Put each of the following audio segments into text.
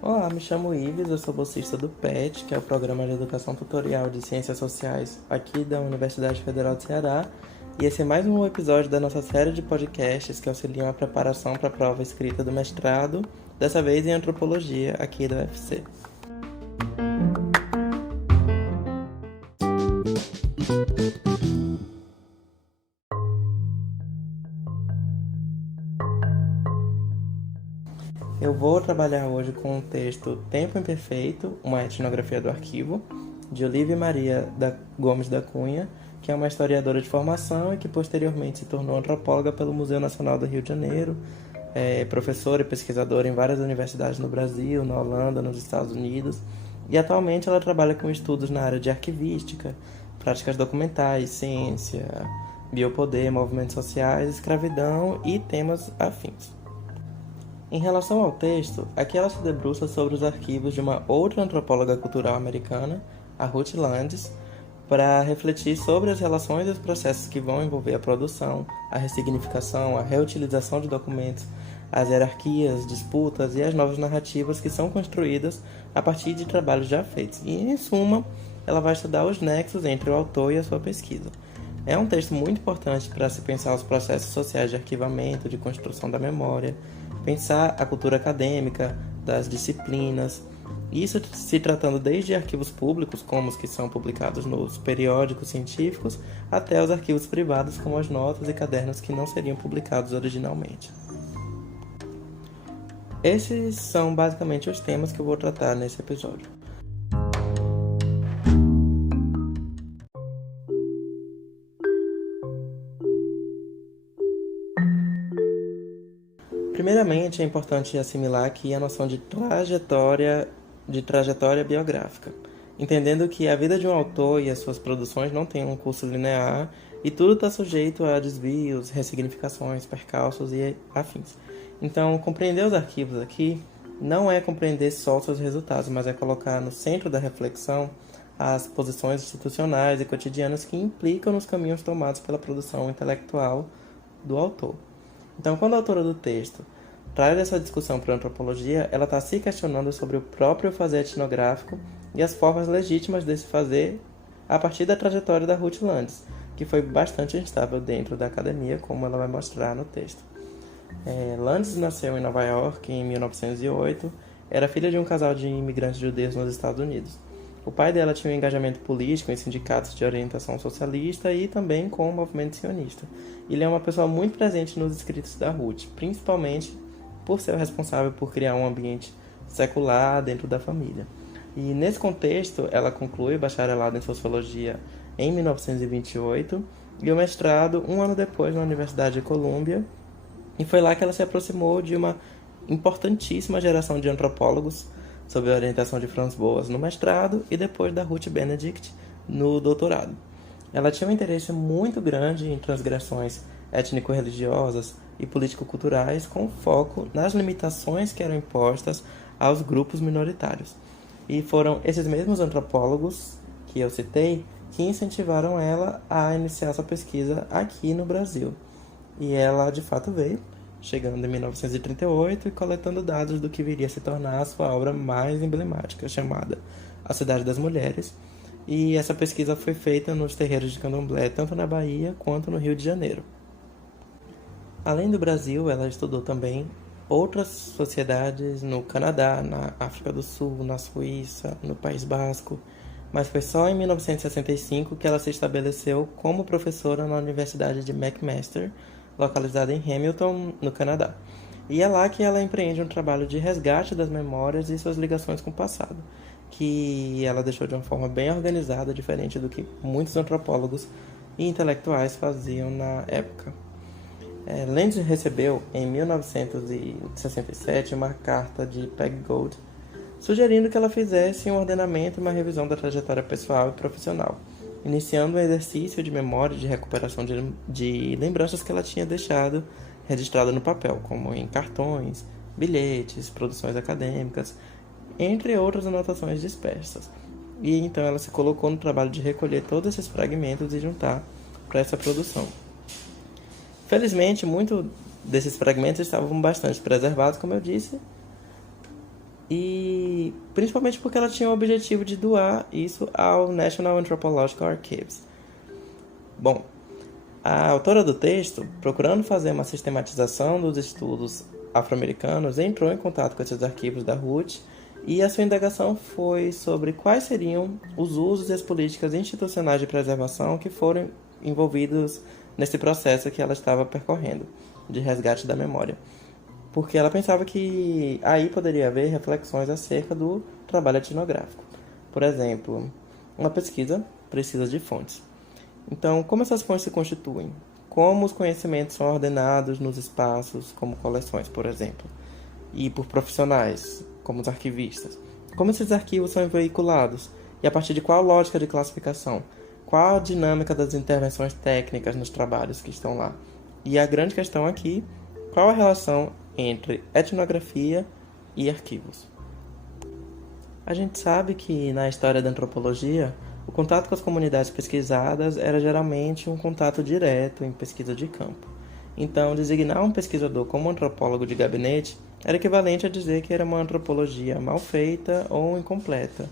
Olá, me chamo Ives, eu sou bolsista do PET, que é o Programa de Educação Tutorial de Ciências Sociais aqui da Universidade Federal de Ceará, e esse é mais um episódio da nossa série de podcasts que auxiliam a preparação para a prova escrita do mestrado, dessa vez em Antropologia, aqui da UFC. Eu vou trabalhar hoje com o texto Tempo Imperfeito, uma etnografia do arquivo, de Olívia Maria Gomes da Cunha, que é uma historiadora de formação e que posteriormente se tornou antropóloga pelo Museu Nacional do Rio de Janeiro, professora e pesquisadora em várias universidades no Brasil, na Holanda, nos Estados Unidos, e atualmente ela trabalha com estudos na área de arquivística, práticas documentais, ciência, biopoder, movimentos sociais, escravidão e temas afins. Em relação ao texto, aqui ela se debruça sobre os arquivos de uma outra antropóloga cultural americana, a Ruth Landes, para refletir sobre as relações e os processos que vão envolver a produção, a ressignificação, a reutilização de documentos, as hierarquias, disputas e as novas narrativas que são construídas a partir de trabalhos já feitos. E, em suma, ela vai estudar os nexos entre o autor e a sua pesquisa. É um texto muito importante para se pensar os processos sociais de arquivamento, de construção da memória, pensar a cultura acadêmica, das disciplinas, isso se tratando desde arquivos públicos, como os que são publicados nos periódicos científicos, até os arquivos privados, como as notas e cadernos que não seriam publicados originalmente. Esses são basicamente os temas que eu vou tratar nesse episódio. Primeiramente, é importante assimilar aqui a noção de trajetória biográfica, entendendo que a vida de um autor e as suas produções não têm um curso linear e tudo está sujeito a desvios, ressignificações, percalços e afins. Então, compreender os arquivos aqui não é compreender só seus resultados, mas é colocar no centro da reflexão as posições institucionais e cotidianas que implicam nos caminhos tomados pela produção intelectual do autor. Então, quando a autora do texto traz essa discussão para a antropologia, ela está se questionando sobre o próprio fazer etnográfico e as formas legítimas desse fazer a partir da trajetória da Ruth Landes, que foi bastante instável dentro da academia, como ela vai mostrar no texto. Landes nasceu em Nova York em 1908, era filha de um casal de imigrantes judeus nos Estados Unidos. O pai dela tinha um engajamento político em sindicatos de orientação socialista e também com o movimento sionista. Ele é uma pessoa muito presente nos escritos da Ruth, principalmente por ser o responsável por criar um ambiente secular dentro da família. E nesse contexto, ela conclui o bacharelado em Sociologia em 1928 e o mestrado um ano depois na Universidade de Colômbia, e foi lá que ela se aproximou de uma importantíssima geração de antropólogos sob a orientação de Franz Boas no mestrado e depois da Ruth Benedict no doutorado. Ela tinha um interesse muito grande em transgressões étnico-religiosas e político-culturais com foco nas limitações que eram impostas aos grupos minoritários. E foram esses mesmos antropólogos que eu citei que incentivaram ela a iniciar sua pesquisa aqui no Brasil. E ela, de fato, veio, chegando em 1938 e coletando dados do que viria a se tornar a sua obra mais emblemática, chamada A Cidade das Mulheres. E essa pesquisa foi feita nos terreiros de candomblé, tanto na Bahia quanto no Rio de Janeiro. Além do Brasil, ela estudou também outras sociedades no Canadá, na África do Sul, na Suíça, no País Basco, mas foi só em 1965 que ela se estabeleceu como professora na Universidade de McMaster, localizada em Hamilton, no Canadá. E é lá que ela empreende um trabalho de resgate das memórias e suas ligações com o passado, que ela deixou de uma forma bem organizada, diferente do que muitos antropólogos e intelectuais faziam na época. Landes recebeu, em 1967, uma carta de Peg Gould, sugerindo que ela fizesse um ordenamento e uma revisão da trajetória pessoal e profissional, iniciando um exercício de memória e de recuperação de lembranças que ela tinha deixado registrada no papel, como em cartões, bilhetes, produções acadêmicas, entre outras anotações dispersas. E então ela se colocou no trabalho de recolher todos esses fragmentos e juntar para essa produção. Felizmente, muitos desses fragmentos estavam bastante preservados, como eu disse, e principalmente porque ela tinha o objetivo de doar isso ao National Anthropological Archives. Bom, a autora do texto, procurando fazer uma sistematização dos estudos afro-americanos, entrou em contato com esses arquivos da RUT e a sua indagação foi sobre quais seriam os usos e as políticas institucionais de preservação que foram envolvidos nesse processo que ela estava percorrendo, de resgate da memória. Porque ela pensava que aí poderia haver reflexões acerca do trabalho etnográfico. Por exemplo, uma pesquisa precisa de fontes. Então, como essas fontes se constituem? Como os conhecimentos são ordenados nos espaços, como coleções, por exemplo, e por profissionais, como os arquivistas? Como esses arquivos são veiculados? E a partir de qual lógica de classificação? Qual a dinâmica das intervenções técnicas nos trabalhos que estão lá? E a grande questão aqui, qual a relação entre etnografia e arquivos? A gente sabe que na história da antropologia, o contato com as comunidades pesquisadas era geralmente um contato direto em pesquisa de campo. Então, designar um pesquisador como antropólogo de gabinete era equivalente a dizer que era uma antropologia mal feita ou incompleta,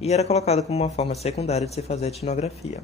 e era colocado como uma forma secundária de se fazer etnografia.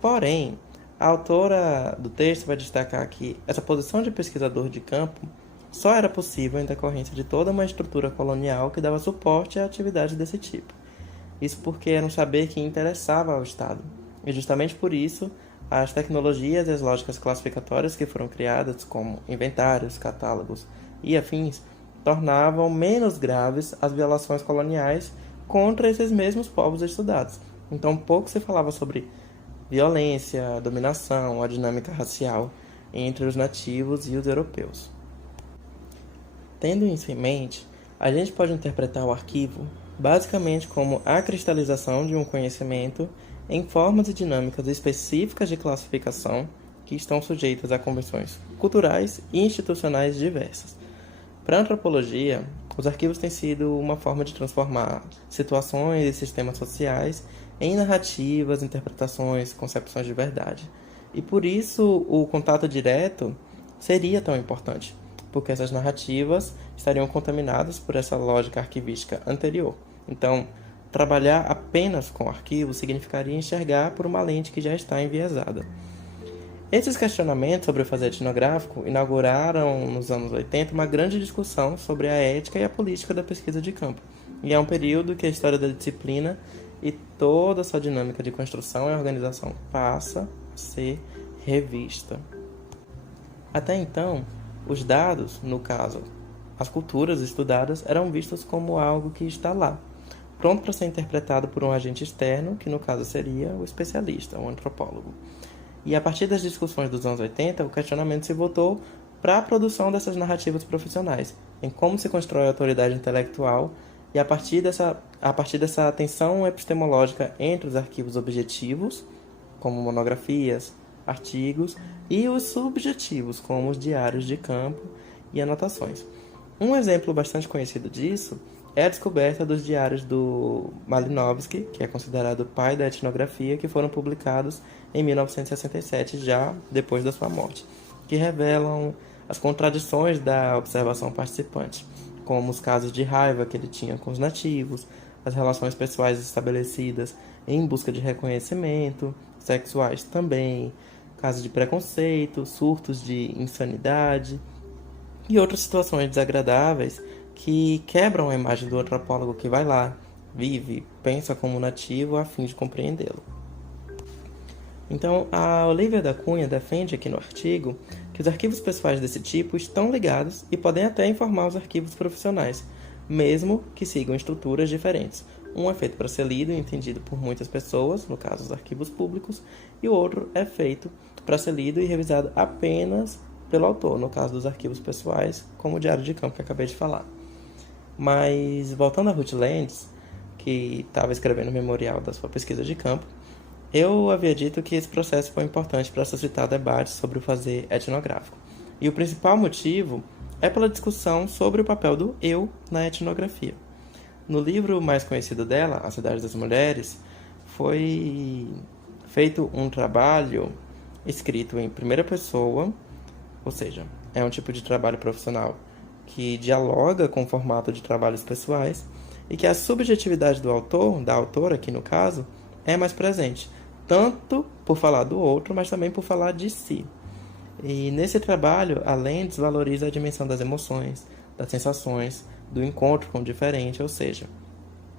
Porém, a autora do texto vai destacar que essa posição de pesquisador de campo só era possível em decorrência de toda uma estrutura colonial que dava suporte a atividades desse tipo. Isso porque era um saber que interessava ao Estado. E justamente por isso, as tecnologias e as lógicas classificatórias que foram criadas, como inventários, catálogos e afins, tornavam menos graves as violações coloniais contra esses mesmos povos estudados. Então, pouco se falava sobre violência, dominação, a dinâmica racial entre os nativos e os europeus. Tendo isso em mente, a gente pode interpretar o arquivo basicamente como a cristalização de um conhecimento em formas e dinâmicas específicas de classificação que estão sujeitas a convenções culturais e institucionais diversas. Para a antropologia, os arquivos têm sido uma forma de transformar situações e sistemas sociais em narrativas, interpretações, concepções de verdade. E por isso o contato direto seria tão importante, porque essas narrativas estariam contaminadas por essa lógica arquivística anterior. Então, trabalhar apenas com arquivos significaria enxergar por uma lente que já está enviesada. Esses questionamentos sobre o fazer etnográfico inauguraram, nos anos 80, uma grande discussão sobre a ética e a política da pesquisa de campo. E é um período que a história da disciplina e toda a sua dinâmica de construção e organização passa a ser revista. Até então, os dados, no caso, as culturas estudadas, eram vistos como algo que está lá, pronto para ser interpretado por um agente externo, que no caso seria o especialista, o antropólogo. E a partir das discussões dos anos 80, o questionamento se voltou para a produção dessas narrativas profissionais, em como se constrói a autoridade intelectual e a partir dessa tensão epistemológica entre os arquivos objetivos, como monografias, artigos, e os subjetivos, como os diários de campo e anotações. Um exemplo bastante conhecido disso é a descoberta dos diários do Malinowski, que é considerado o pai da etnografia, que foram publicados em 1967, já depois da sua morte, que revelam as contradições da observação participante, como os casos de raiva que ele tinha com os nativos, as relações pessoais estabelecidas em busca de reconhecimento, sexuais também, casos de preconceito, surtos de insanidade e outras situações desagradáveis que quebram a imagem do antropólogo que vai lá, vive, pensa como nativo a fim de compreendê-lo. Então, a Olivia da Cunha defende aqui no artigo que os arquivos pessoais desse tipo estão ligados e podem até informar os arquivos profissionais, mesmo que sigam estruturas diferentes. Um é feito para ser lido e entendido por muitas pessoas, no caso os arquivos públicos, e o outro é feito para ser lido e revisado apenas pelo autor, no caso dos arquivos pessoais, como o diário de campo que acabei de falar. Mas, voltando a Ruth Landes, que estava escrevendo o memorial da sua pesquisa de campo, eu havia dito que esse processo foi importante para suscitar debates sobre o fazer etnográfico. E o principal motivo é pela discussão sobre o papel do eu na etnografia. No livro mais conhecido dela, A Cidade das Mulheres, foi feito um trabalho escrito em primeira pessoa ou seja, é um tipo de trabalho profissional que dialoga com o formato de trabalhos pessoais e que a subjetividade do autor, da autora aqui no caso, é mais presente, tanto por falar do outro, mas também por falar de si. E nesse trabalho, a Landes valoriza a dimensão das emoções, das sensações, do encontro com o diferente, ou seja,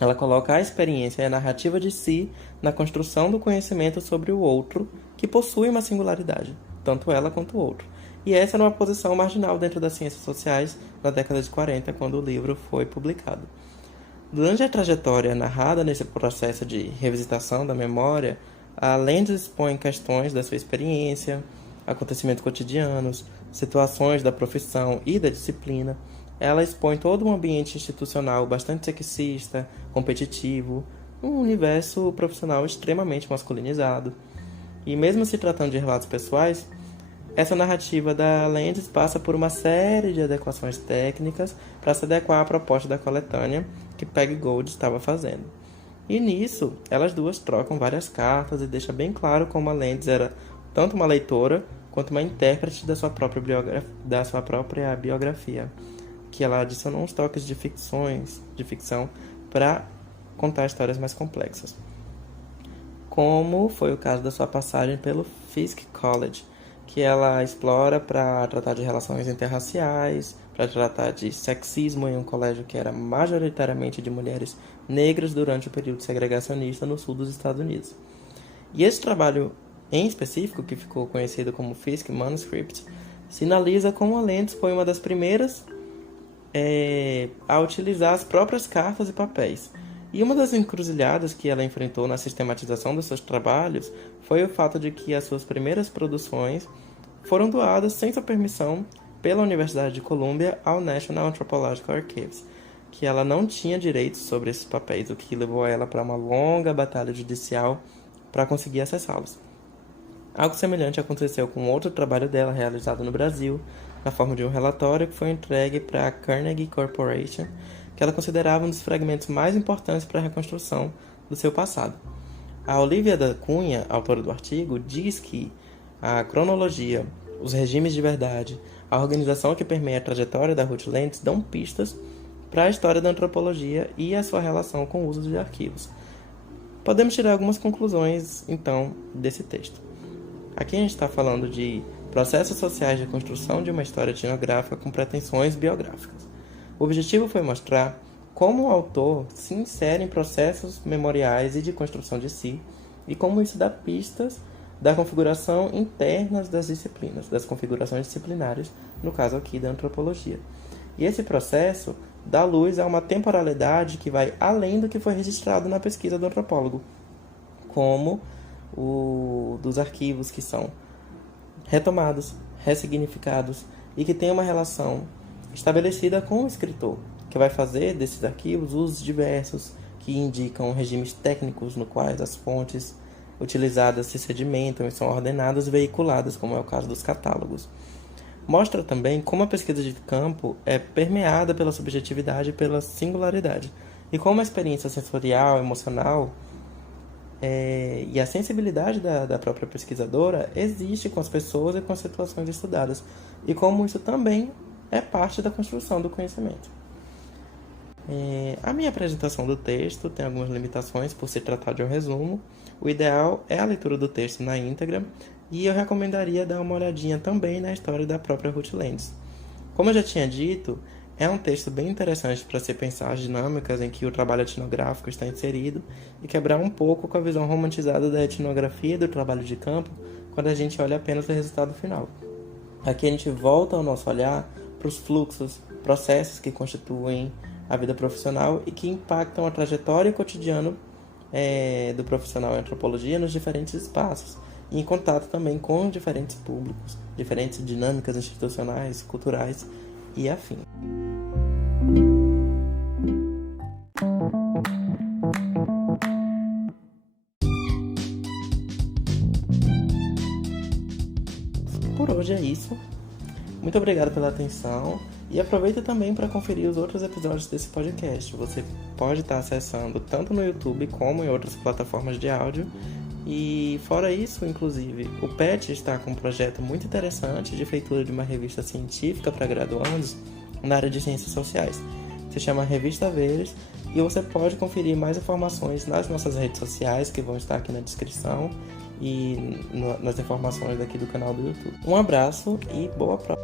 ela coloca a experiência e a narrativa de si na construção do conhecimento sobre o outro, que possui uma singularidade, tanto ela quanto o outro. E essa era uma posição marginal dentro das ciências sociais na década de 40, quando o livro foi publicado. Durante a trajetória narrada nesse processo de revisitação da memória, a Landes expõe questões da sua experiência, acontecimentos cotidianos, situações da profissão e da disciplina. Ela expõe todo um ambiente institucional bastante sexista, competitivo, um universo profissional extremamente masculinizado. E mesmo se tratando de relatos pessoais, essa narrativa da Landes passa por uma série de adequações técnicas para se adequar à proposta da coletânea que Peggy Gould estava fazendo. E nisso, elas duas trocam várias cartas e deixa bem claro como a Landes era tanto uma leitora quanto uma intérprete da sua própria biografia, que ela adicionou uns toques de ficção para contar histórias mais complexas. Como foi o caso da sua passagem pelo Fisk College, que ela explora para tratar de relações interraciais, para tratar de sexismo em um colégio que era majoritariamente de mulheres negras durante o período segregacionista no sul dos Estados Unidos. E esse trabalho em específico, que ficou conhecido como Fisk Manuscript, sinaliza como a Landes foi uma das primeiras a utilizar as próprias cartas e papéis. E uma das encruzilhadas que ela enfrentou na sistematização dos seus trabalhos foi o fato de que as suas primeiras produções foram doadas sem sua permissão pela Universidade de Columbia ao National Anthropological Archives, que ela não tinha direitos sobre esses papéis, o que levou ela para uma longa batalha judicial para conseguir acessá-los. Algo semelhante aconteceu com outro trabalho dela realizado no Brasil, na forma de um relatório que foi entregue para a Carnegie Corporation, que ela considerava um dos fragmentos mais importantes para a reconstrução do seu passado. A Olivia da Cunha, autora do artigo, diz que a cronologia, os regimes de verdade, a organização que permeia a trajetória da Ruth Landes dão pistas para a história da antropologia e a sua relação com o uso de arquivos. Podemos tirar algumas conclusões, então, desse texto. Aqui a gente está falando de processos sociais de construção de uma história etnográfica com pretensões biográficas. O objetivo foi mostrar como o autor se insere em processos memoriais e de construção de si, e como isso dá pistas da configuração internas das disciplinas, das configurações disciplinares, no caso aqui da antropologia. E esse processo dá luz a uma temporalidade que vai além do que foi registrado na pesquisa do antropólogo, como o dos arquivos que são retomados, ressignificados e que tem uma relação estabelecida com o escritor, que vai fazer desses arquivos usos diversos que indicam regimes técnicos no quais as fontes utilizadas se sedimentam e são ordenadas e veiculadas, como é o caso dos catálogos. Mostra também como a pesquisa de campo é permeada pela subjetividade e pela singularidade, e como a experiência sensorial, emocional e a sensibilidade da própria pesquisadora existe com as pessoas e com as situações estudadas, e como isso também é parte da construção do conhecimento. A minha apresentação do texto tem algumas limitações por se tratar de um resumo. O ideal é a leitura do texto na íntegra, e eu recomendaria dar uma olhadinha também na história da própria Ruth Landes. Como eu já tinha dito, é um texto bem interessante para se pensar as dinâmicas em que o trabalho etnográfico está inserido e quebrar um pouco com a visão romantizada da etnografia e do trabalho de campo quando a gente olha apenas o resultado final. Aqui a gente volta o nosso olhar para os fluxos, processos que constituem a vida profissional e que impactam a trajetória e o cotidiano do profissional em antropologia nos diferentes espaços, e em contato também com diferentes públicos, diferentes dinâmicas institucionais, culturais e afim. Por hoje é isso. Muito obrigado pela atenção e aproveita também para conferir os outros episódios desse podcast. Você pode estar acessando tanto no YouTube como em outras plataformas de áudio E fora isso, inclusive, o PET está com um projeto muito interessante de feitura de uma revista científica para graduandos na área de ciências sociais. Se chama Revista Veres e você pode conferir mais informações nas nossas redes sociais, que vão estar aqui na descrição e nas informações aqui do canal do YouTube. Um abraço e boa prova!